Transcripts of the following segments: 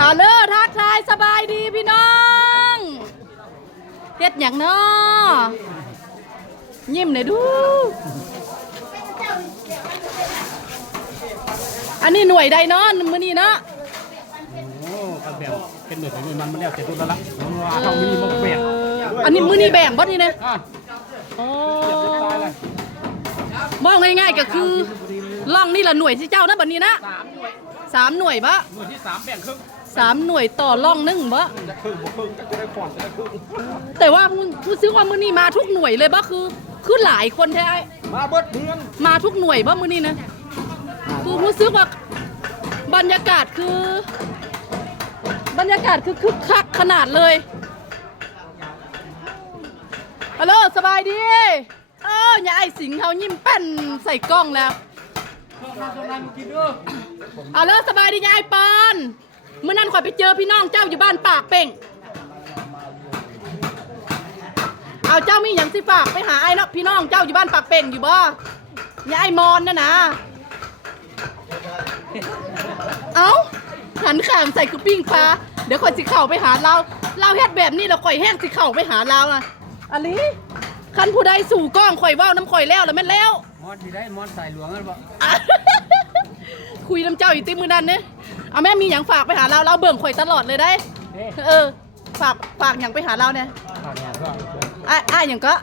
ตาเลอทักทายสบายดีพี่น้องเฮ็ดหยังเนาะยิ้มหน่อยดู อันนี้หน่วยใดเนาะมื้อนี้เนาะโอ้ก็แบบเป็นหน่วยของหน่วยมันมันแล้วเสร็จทุกแล้วละว่าเขามีมาแบ่งอันนี้มื้อนี้แบ่งบ่นี่นะอะโอ้ตายเลยมองง่ายๆก็คือล่องนี่ละหน่วยที่เจ้านะบัดนี้นะสามหน่วยสามหน่วยบะหน่วยที่สามแบ่งครึ่ง สามหน่วยต่อล่องหนึงบะจะครึ่งบ่ครึ่งจะได้ผ่อนจะได้ครึ่งแต่ว่ามึงรู้สึกว่ามื้อนี้มาทุกหน่วยเลยบะคือ คือหลายคนแท้มาเบิดเมืองมาทุกหน่วยบะมื้อนี้นะคือรู้สึกว่าบรรยากาศคือ บรรยากาศคือคึกคักขนาดเลยฮัลโหลสบายดี เอออย่าไอสิงเขายิ้มแป้นใส่กล้องแล้วเอาเลยสบายดียายปอน เมื่อนั้นข่อยไปเจอพี่น้องเจ้าอยู่บ้านปากเป่ง เอาเจ้ามีอย่างสิฝากไปหาไอ้เนาะพี่น้องเจ้าอยู่บ้านปากเป่งอยู่บ่ยายมอนน่ะนะ เอาหันข้างใส่คือปิ้งปลาเดี๋ยวข่อยสิเข่าไปหาเราเราเฮ็ดแบบนี้แล้วข่อยแห้งสิเข่าไปหาเราอะอันนี้คันผู้ใดสู่กล้องข่อยเว้าน้ำข่อยแล้วแล้วแม่นแล้ว มอนที่ได้มอนสายหลวงนั่นบ่อะคุยน้ำเจ้าอยู่ที่มือนั้นเนี่ย เอาแม่มีอย่างฝากไปหาเราเราเบิ่งข่อยตลอดเลยได้ เอ๊ะเออฝากฝากอย่างไปหาเราเนี่ยผ่านงานก็อ้ายอ้ายอย่างก็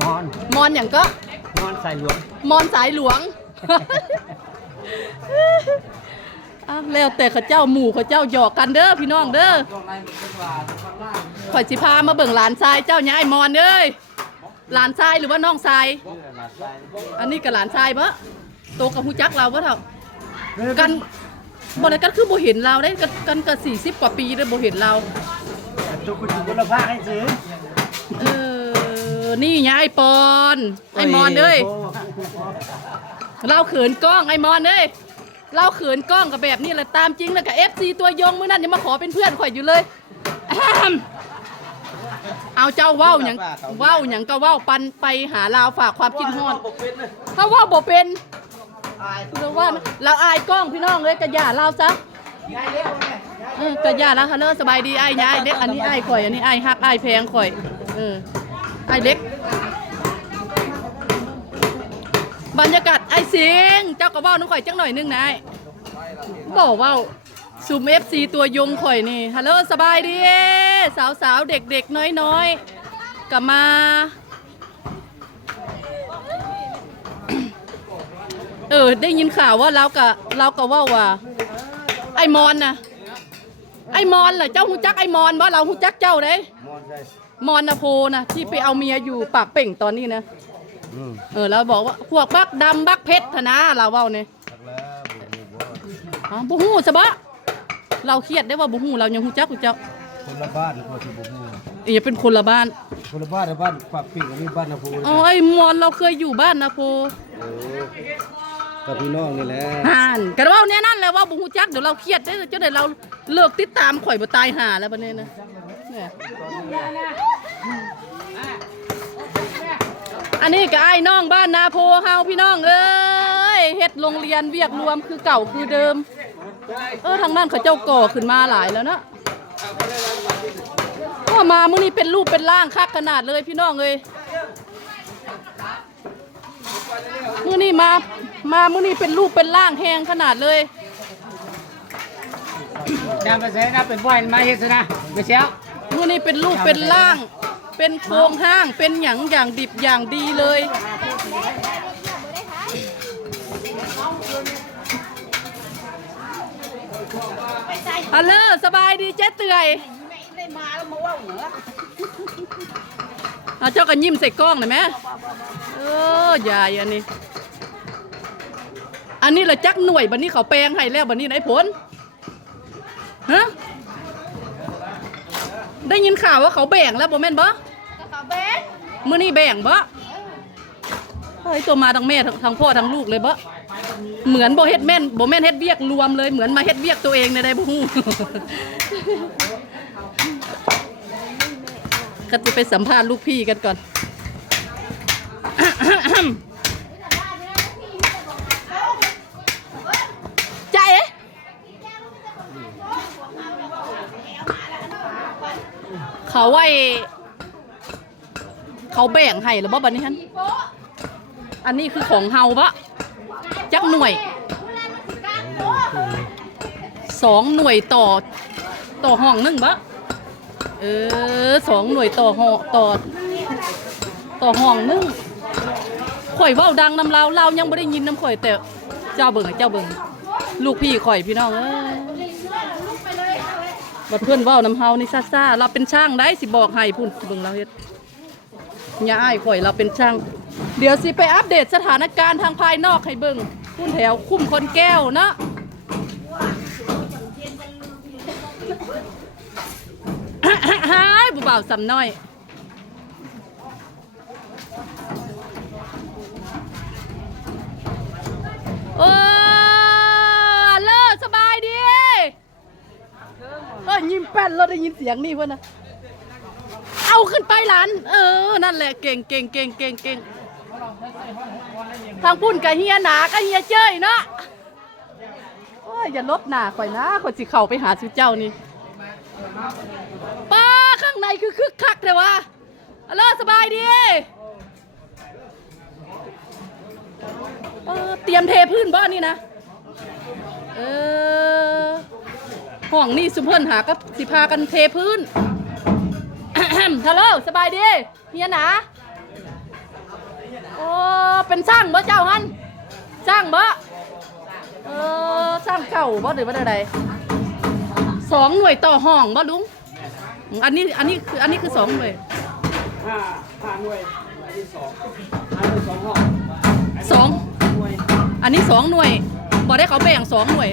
มอนมอนอย่างก็มอนสายหลวงมอนสายหลวง อะแล้วแต่เขาเจ้าหมู่เขาเจ้าหยอกกันเด้อพี่น้องเด้อข่อยสิพามาเบิ่งหลานชายเจ้าย้ายมอนเอ้ยหลานชายหรือว่าน้องชาย อันนี้กับหลานชายปะโตกับฮู้จักเราปะเถ่ากัน บริกันคือโบเห็นเราได้กันกันกันสี่สิบกว่าปีเลยโบเห็นเราทุกคนทุกคนละภาคให้ซื้อเออนี่ไงไอปอนไอมอนเอ้ยเราเขินกล้องไอมอนเอ้ยเราเขินกล้องกับแบบนี้แหละตามจริงแล้วกับเอฟซีตัวยงมื่อนั้นยังมาขอเป็นเพื่อนข่อยอยู่เลยอะแฮมเอาเจ้าเว้าอย่างเว้าอย่างก็เว้าปันไปหาเราวฝากความคิดฮอดถ้าเว่าบ่เป็น เราว่าเราอายกล้องพี่น้องเลยกระย่าเราซะเออกระยาแล้วฮัลโหลสบายดีไอ้ายยายเด็กอันนี้ไอ้ายข่อยอันนี้ไอ้ายฮักไอ้ายแพงข่อยเออไอ้ายเล็ก บรรยากาศไอ้สิงเจ้าก็เว้าน้องข่อยจังหน่อยนึงนะไอ้บอกเว่าซูมเอฟซีตัวยงข่อยนี่ฮัลโหลสบายดีสาวสาวๆเด็กเด็กน้อยน้อยๆกลับมา เออ ได้ยินข่าวว่าเรากับเรากับว่าว่า ไอมอนนะไอมอนเหรอเจ้าหูจักไอมอนว่าเราหูจักเจ้าเด้มอนใช่มอนนะโพนะที่ไปเอาเมียอยู่ปากเป่งตอนนี้นะอืมเออเราบอกว่าพวกบักดำบักเพชรธนะเราเว้าเนี่ยตักแล้วบุบบุบอ๋อบุหูสบะเราเครียดได้ว่าบุหูเรายังหูจักกูเจ้าคนละบ้านคนที่บุบเอียเป็นคนละบ้านคนละบ้านในบ้านปากปิ่งอันนี้บ้านนาภูอ๋อไอมอนเราเคยอยู่บ้านนะโพ เออ กับพี่น้องนี่แหละห่านกันว่าเนี่ยนั่นแหละว่าบุหูจักเดี๋ยวเราเครียดได้เจ้าเดี๋ยวเราเลิกติดตามข่อยบ่ตายห่าแล้วบัดนี้นะเนี่ยอันนี้ก็ไอ้น้องบ้านนาโพเฮาพี่น้องเอ้ยเฮ็ดโรงเรียนเวียกรวมคือเก่าคือเดิม เออทางนั้นเขาเจ้าก่อขึ้นมาหลายแล้วนะก็มามื้อนี้เป็นรูปเป็นร่างคักขนาดเลยพี่น้องเอ้ยมื้อนี้มา มามื้อนี้เป็นรูปเป็นร่างแหงขนาดเลยดำไปใส่นะเป็นบ่อยมาเฮ็ดซะนะไปเชียวมื้อนี้เป็นรูปเป็นร่าง เป็นโครงห้างเป็นหยังอย่างดิบอย่างดีเลยฮัลโหลสบายดีเจ๊เตื่อยเอาเจ้าก็ยิ้มใส่กล้องหน่อยไหมเออยายอันนี้ อันนี้ละจักหน่วยบันนี้เขาแปลงให้แล้วบันนี้ไหนผลฮะได้ยินข่าวว่าเขาแบ่งแล้วบ่แม่นบ่เขาแบ่งมื้อนี้แบ่งบ่เฮ้ยตัวมาทั้งแม่ทั้งทั้งพ่อทั้งลูกเลยบ่เหมือนบ่เฮ็ดแม่นบ่แม่นเฮ็ดเวียกรวมเลยเหมือนมาเฮ็ดเวียกตัวเองในได้บ่ฮู้ก็จะไปสัมภาษณ์ลูกพี่กันก่อน ใจเอ๊ะ เขาไว้เขาแบ่งให้หรือบ่บัดนี้ฮันอันนี้คือของเฮาปะจักหน่วยสองหน่วยต่อต่อห้องหนึงปะเออสองหน่วยต่อห้องต่อต่อห้องหนึงข่อยเว้าดังนำเราเรายังไม่ได้ยินน้ำข่อยแต่เจ้าเบิ่งเจ้าเบิ่งลูกพี่ข่อยพี่น้องเอ้ย บัดเพื่อนเว้าน้ำเฮานี่ซ่าๆเราเป็นช่างได้สิบอกให้พุ่นเบิ่งเราเฮ็ดย่าอ้ายข่อยเราเป็นช่าง เดี๋ยวสิไปอัปเดตสถานการณ์ทางภายนอกให้เบิ่งพุ่นแถวคุ้มคนแก้วเนาะหายผู้บ่าวสำน้อย โอ้เลิศสบายดี เออ ยินเราได้ยินเสียงนี่เพื่อนนะเอาขึ้นไปหลาน เออ นั่นแหละเก่งเก่งเก่งเก่งเก่งทางปุ่นกับเฮียหนากับเฮียเจ้ยเนาะโอ้ยอย่าลดหนาข่อยนะข่อยสิเข้าไปหาสุเจ้านี่ป้าข้างในคือคึกคักเลยวะอะเลอสบายดีเออเตรียมเทพื้นบ้านนี่นะ เออ ห้องนี่สุเพิ่นหาก็สิพากันเทพื้นฮัลโหลสบายดีเฮียหนาโอ้เป็นช่างบ่เจ้าฮันช่างบ่เออช่างเก่าบ่หรือว่าใดสองหน่วยต่อห้องบ่ลุงอืมอันนี้อันนี้คืออันนี้คือสองหน่วยห้าห้าหน่วยอันที่สองห้าหน่วยสองห้องสองหน่วยอันนี้สองหน่วยบ่ได้เขาแบ่งสองหน่วย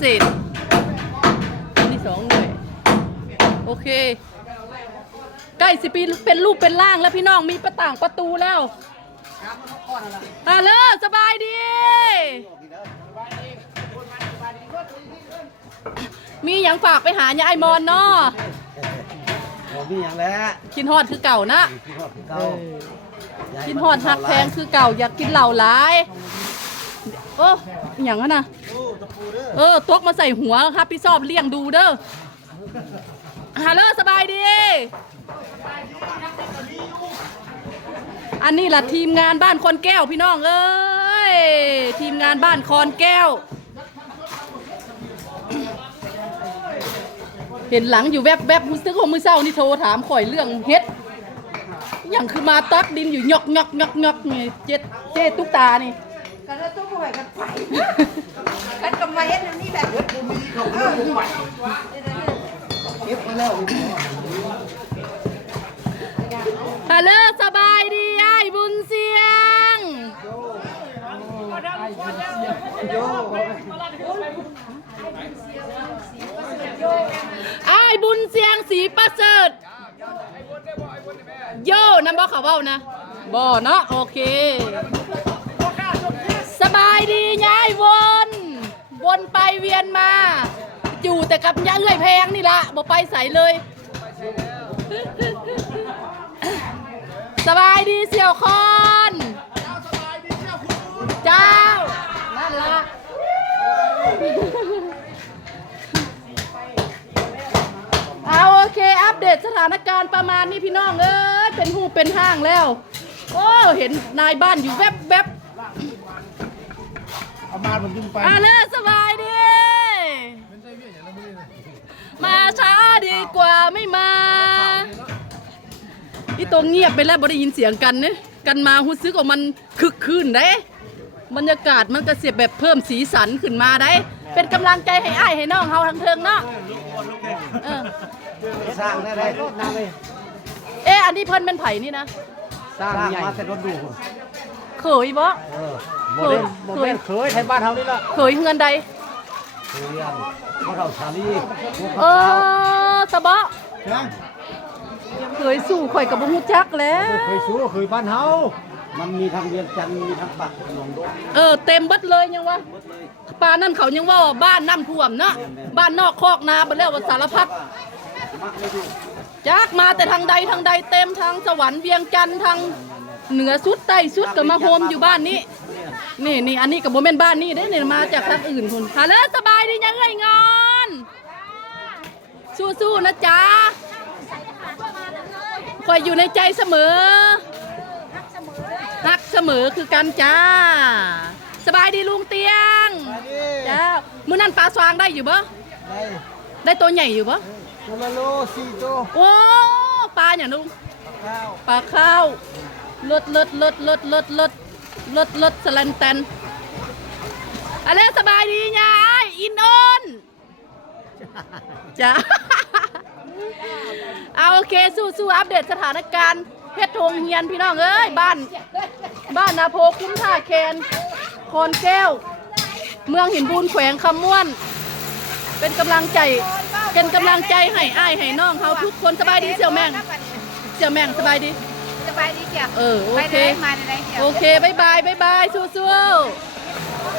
เป็นเศษอันนี้สองหน่วยโอเคใกล้สิปีเป็นรูปเป็นร่างแล้วพี่น้องมีประต่างประตูแล้วฮัลโหลสบายดี มีอย่างฝากไปหายายมอนเนาะผมมีอย่างแล้วกินฮอดคือเก่านะกินฮอดคือเก่ากินฮอดหักแพงคือเก่าอยากกินเหล่าหลาย โอ้อหย่างนั้นนะเออตกมาใส่หัวครับ พี่ชอบเลี้ยงดูเด้อฮัลโหลสบายดี อันนี้ล่ะทีมงานบ้านคอนแก้วพี่น้องเอ้ยทีมงานบ้านคอนแก้ว เห็นหลังอยู่แวบๆบๆมือซื้อของมือเศร้านี่โทรถามข่อยเรื่องเฮ็ดอย่างคือมาตักดินอยู่หยอกหยอกหยอกหยอกนี่เจ็ดเจ๊ตุ๊กตานี่ กันแล้วต้องบ่อยกันไปกันก็มาเฮ็ดอันนี้แบบฮัลโหลสบายดีไอ้บุญเสียงไอ้บุญเสียงสีประเสริฐโย่นั่นบ่เขาเว้านะบ่เนาะโอเค บายดียายวนวนไปเวียนมา อยู่แต่กับยาเอื้อยแพงนี่ละบ่ไปใส่เลย สบายดีเสี่ยวคอนเจ้านั่นละเอาโอเค อัปเดตสถานการณ์ประมาณนี้พี่น้องเอ้ยเป็นหูเป็นห้างแล้ว โอ้ เห็นนายบ้านอยู่แวบแวบ เอามาผมดึงไปๆอะเลยสบายดีมาช้าดีกว่าไม่มาที่ตรงเงียบไปแล้วบ่ได้ยินเสียงกันเนี่ยกันมาหูซึกออกมันคึกคืนได้ บรรยากาศมันก็เสียแบบเพิ่มสีสันขึ้นมาได้ เป็นกำลังใจให้อ้ายให้น้องเฮาทั้งเทิงเนาะเออสร้างได้เลยเอ๊ะอันนี้เพิ่นเป็นไผ่นี่นะ สร้างสร้างใหญ่มาแต่รถดูพุ่น เขยบ่เออโมเดลโมเดลเคยไทยบ้านเฮานี่ละเขยเฮือนใดเรียนพวกเราชาลีพวกเอเขาอสะบะเขยสู่ข่อยกับบ่ฮู้จักแล้วเคยสู้เคยบ้านเฮามันมีทางเวียนจันทร์มีทางปักหนองดงเออเต็มเบิดเลยยังวะปานนั่นเขายังว่าบ้านน้ำท่วมเนาะบ้านนอกคอกนาไปแล้วว่าสารพัดมักไม่ดูจักมาแต่ทางใดทางใดเต็มทางสวรรค์เวียงจันทร์ทาง เหนือสุดใต้สุดก็มาโฮมอยู่บ้านนี้เนี่ยนี่นี่อันนี้กับโมเมนบ้านนี่ได้เนี่ยมาจากทางอื่นคุณฮัลโหลสบายดียังไงงอน สู้ๆนะจ๊ะคอยอยู่ในใจเสมอรักเสมอคือกันจ้า สบายดีลุงเตียงจ้ามื้อนั้นปลาสวางได้อยู่บ่ได้ได้ตัวใหญ่อยู่บ่ตัวละโลสี่ตัวโอ้ปลาอย่างลุงข้าวปลาข้าวเลิศเลิศเลิศเลิศเลิศเลิศเลิศเลิศสลันแตนอะไรสบายดียายอินโอนจ้าเอาโอเคสู้สู้อัปเดตสถานการณ์เพชรทงเฮียนพี่น้องเอ้ยบ้าน บ้านนาโพคุ้มท่าแคนคอนแก้ว เมืองหินบูนแขวงคำม่วน เป็นกำลังใจเป็นกำลังใจให้อ้ายให้น้องเขาทุกคนสบายดีเสี่ยวแม่งเสี่ยวแม่งสบายดี สบายดีจ้ะเออโอไปเคไหนมาไหนจ้ะโอเคบายบายบายบายสู้สู้